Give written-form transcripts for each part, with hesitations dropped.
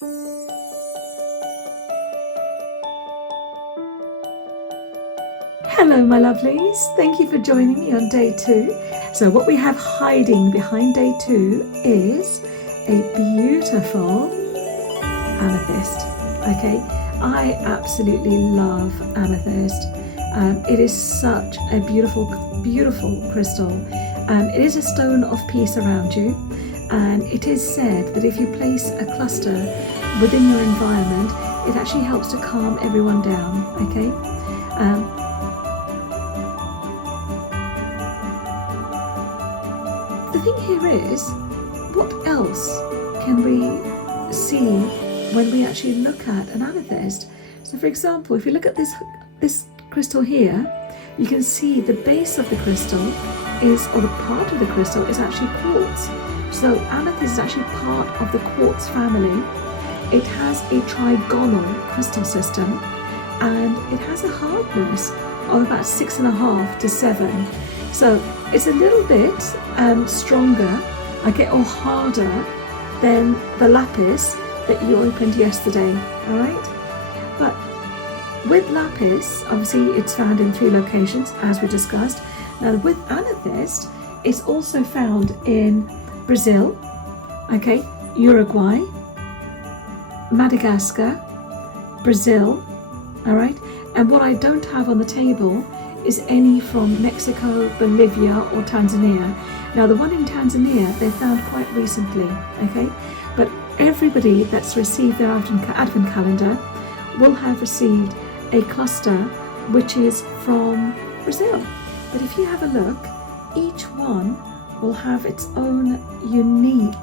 Hello my lovelies, thank you for joining me on day 2. So what we have hiding behind day 2 is a beautiful amethyst. Okay, I absolutely love amethyst. It is such a beautiful crystal. It is a stone of peace around you, and it is said that if you place a cluster within your environment, it actually helps to calm everyone down. Okay. The thing here is, what else can we see when we actually look at an amethyst? So for example, if you look at this crystal here, you can see the base of the crystal is, or the part of the crystal is actually quartz. So amethyst is actually part of the quartz family. It has a trigonal crystal system, and it has a hardness of about 6.5 to 7. So it's a little bit stronger, okay, or harder than the lapis that you opened yesterday, all right? But with lapis, obviously it's found in 3 locations, as we discussed. Now with amethyst, it's also found in Brazil, okay, Uruguay, Madagascar, Brazil, all right? And what I don't have on the table is any from Mexico, Bolivia, or Tanzania. Now the one in Tanzania they found quite recently, okay? But everybody that's received their advent calendar will have received a cluster which is from Brazil. But if you have a look, each one will have its own unique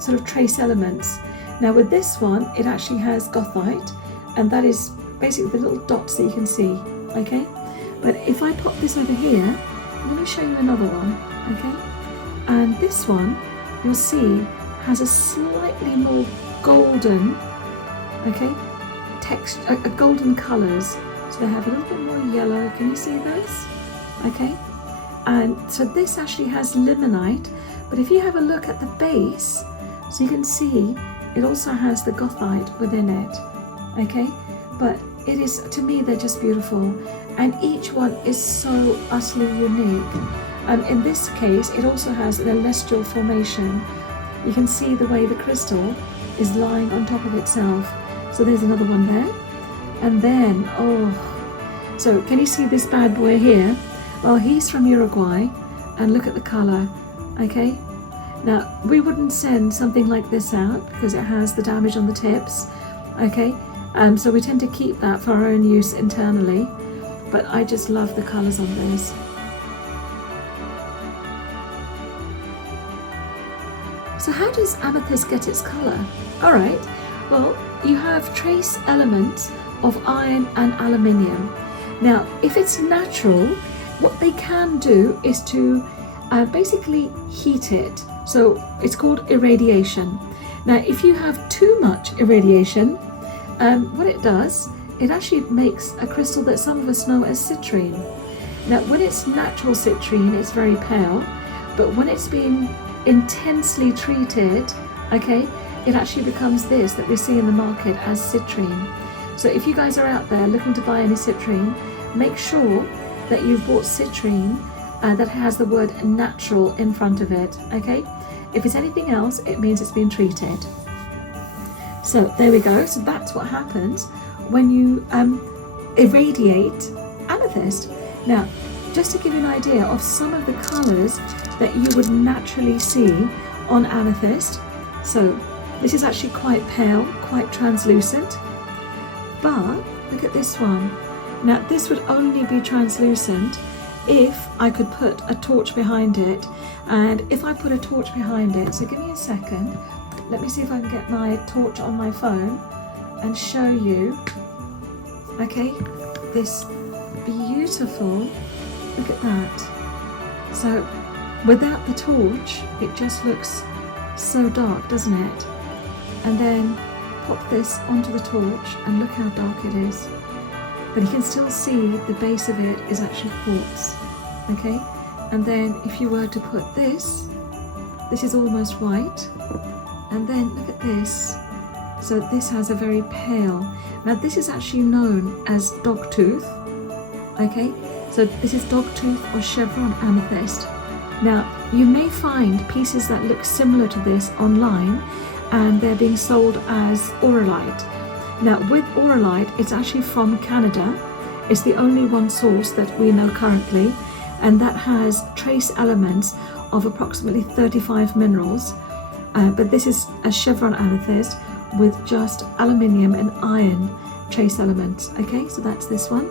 sort of trace elements. Now with this one, it actually has gothite, and that is basically the little dots that you can see, okay? But if I pop this over here, I'm going to show you another one, okay? And this one, you'll see, has a slightly more golden, okay, texture, golden colours. So they have a little bit more yellow. Can you see those? Okay. And so this actually has limonite, but if you have a look at the base, so you can see it also has the gothite within it, okay? But it is, to me, they're just beautiful, and each one is so utterly unique. In this case, it also has an celestial formation. You can see the way the crystal is lying on top of itself. So there's another one there. And then, oh, so can you see this bad boy here? Well, he's from Uruguay, and look at the color, okay? Now, we wouldn't send something like this out because it has the damage on the tips, okay? So we tend to keep that for our own use internally, but I just love the colors on this. So how does amethyst get its color? All right, well, you have trace elements of iron and aluminium. Now, if it's natural, what they can do is to basically heat it. So it's called irradiation. Now, if you have too much irradiation, what it does, it actually makes a crystal that some of us know as citrine. Now, when it's natural citrine, it's very pale, but when it's been intensely treated, okay, it actually becomes this that we see in the market as citrine. So if you guys are out there looking to buy any citrine, make sure that you've bought citrine that has the word natural in front of it, okay? If it's anything else, it means it's been treated. So there we go. So that's what happens when you irradiate amethyst. Now, just to give you an idea of some of the colours that you would naturally see on amethyst. So this is actually quite pale, quite translucent. But look at this one. Now this would only be translucent if I could put a torch behind it. And if I put a torch behind it, so give me a second. Let me see if I can get my torch on my phone and show you, okay, this beautiful, look at that. So without the torch, it just looks so dark, doesn't it? And then pop this onto the torch and look how dark it is. But you can still see the base of it is actually quartz, okay? And then if you were to put this is almost white. And then look at this, So this has a very pale. Now this is actually known as dogtooth. Okay, so this is dogtooth or chevron amethyst. Now you may find pieces that look similar to this online, and they're being sold as auralite. Now with auralite, it's actually from Canada. It's the only one source that we know currently, and that has trace elements of approximately 35 minerals. But this is a chevron amethyst with just aluminium and iron trace elements. Okay, so that's this one.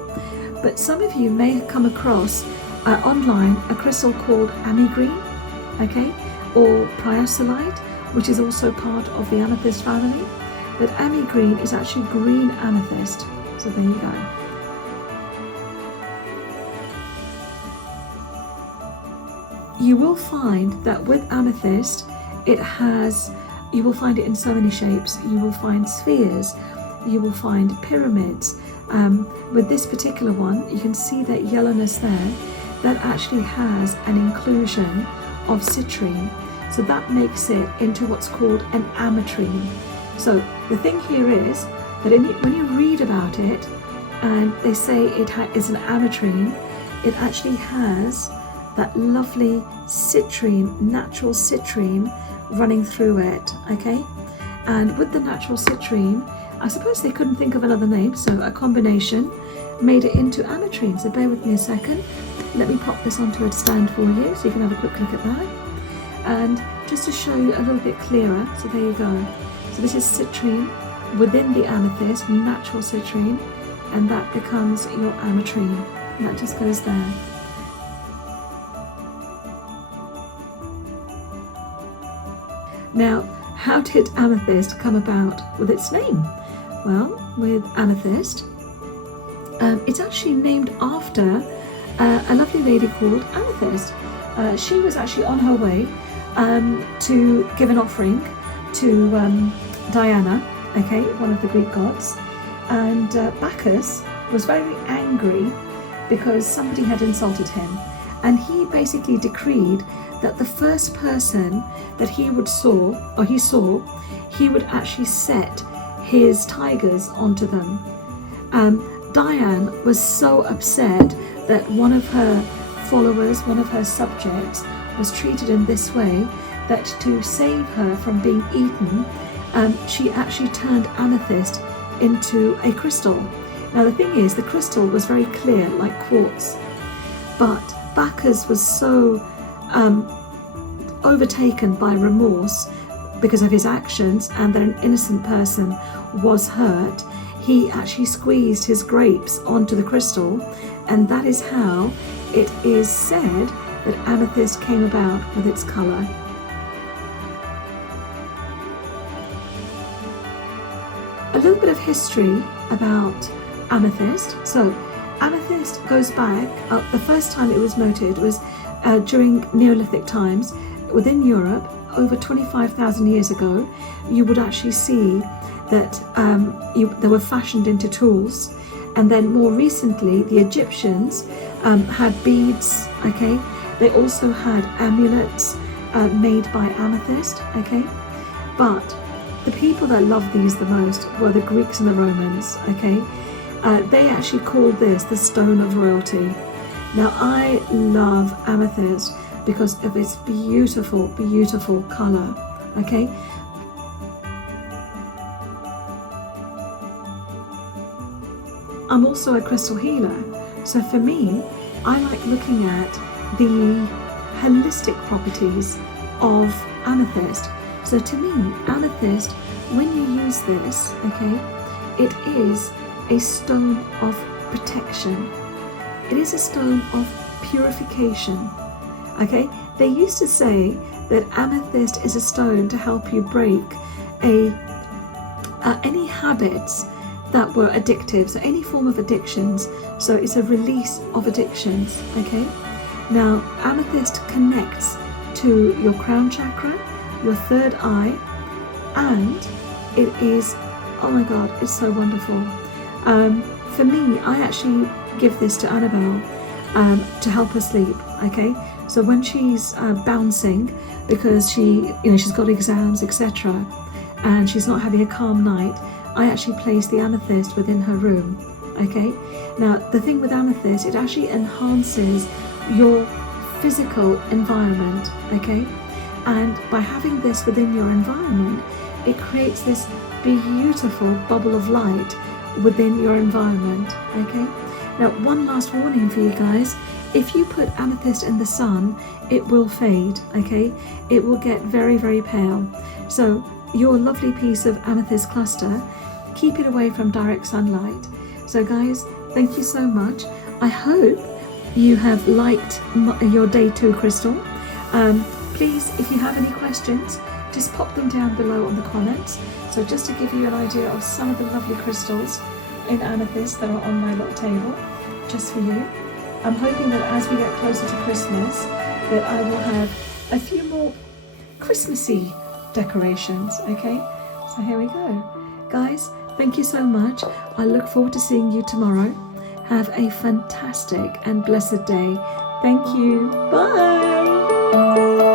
But some of you may have come across online a crystal called amigreen, okay, or priosolite, which is also part of the amethyst family. But amigreen is actually green amethyst. So there you go. You will find that with amethyst, you will find it in so many shapes. You will find spheres, you will find pyramids. With this particular one, you can see that yellowness there, that actually has an inclusion of citrine. So that makes it into what's called an ametrine. So the thing here is that when you read about it and they say it is an ametrine, it actually has that lovely citrine, natural citrine running through it, okay? And with the natural citrine, I suppose they couldn't think of another name, so a combination made it into ametrine. So bear with me a second. Let me pop this onto a stand for you so you can have a quick look at that. And just to show you a little bit clearer, so there you go. So this is citrine within the amethyst, natural citrine, and that becomes your ametrine. And that just goes there. Now, how did amethyst come about with its name? Well, with amethyst, it's actually named after a lovely lady called Amethyst. She was actually on her way to give an offering to Diana, okay, one of the Greek gods, and Bacchus was very angry because somebody had insulted him, and he basically decreed that the first person that he saw, he would actually set his tigers onto them. Diane was so upset that one of her followers, one of her subjects, was treated in this way, that to save her from being eaten, she actually turned amethyst into a crystal. Now the thing is, the crystal was very clear, like quartz, but Bacchus was so overtaken by remorse because of his actions and that an innocent person was hurt, he actually squeezed his grapes onto the crystal, and that is how it is said that amethyst came about with its colour. A little bit of history about amethyst. So amethyst goes back, the first time it was noted was during Neolithic times within Europe. Over 25,000 years ago, you would actually see that they were fashioned into tools, and then more recently the Egyptians had beads, okay? They also had amulets made by amethyst, okay? But the people that loved these the most were the Greeks and the Romans, okay? They actually called this the stone of royalty. Now I love amethyst because of its beautiful, beautiful colour, okay? I'm also a crystal healer, so for me, I like looking at the holistic properties of amethyst. So to me, amethyst, when you use this, okay, it is a stone of protection. It is a stone of purification, okay? They used to say that amethyst is a stone to help you break any habits that were addictive, so any form of addictions. So it's a release of addictions, okay? Now, amethyst connects to your crown chakra, your third eye, and it is, oh my God, it's so wonderful. For me, I actually give this to Annabelle to help her sleep, okay? So when she's bouncing because she's got exams, etc., and she's not having a calm night, I actually place the amethyst within her room. Okay, now the thing with amethyst, it actually enhances your physical environment. Okay, and by having this within your environment, it creates this beautiful bubble of light within your environment. Okay, now one last warning for you guys: if you put amethyst in the sun, it will fade. Okay, it will get very, very pale. So your lovely piece of amethyst cluster, keep it away from direct sunlight. So guys, thank you so much. I hope you have liked your day 2 crystal. Please, if you have any questions, just pop them down below on the comments. So just to give you an idea of some of the lovely crystals in amethyst that are on my little table, just for you. I'm hoping that as we get closer to Christmas, that I will have a few more Christmassy decorations. Okay, so here we go. Guys, thank you so much. I look forward to seeing you tomorrow. Have a fantastic and blessed day. Thank you. Bye.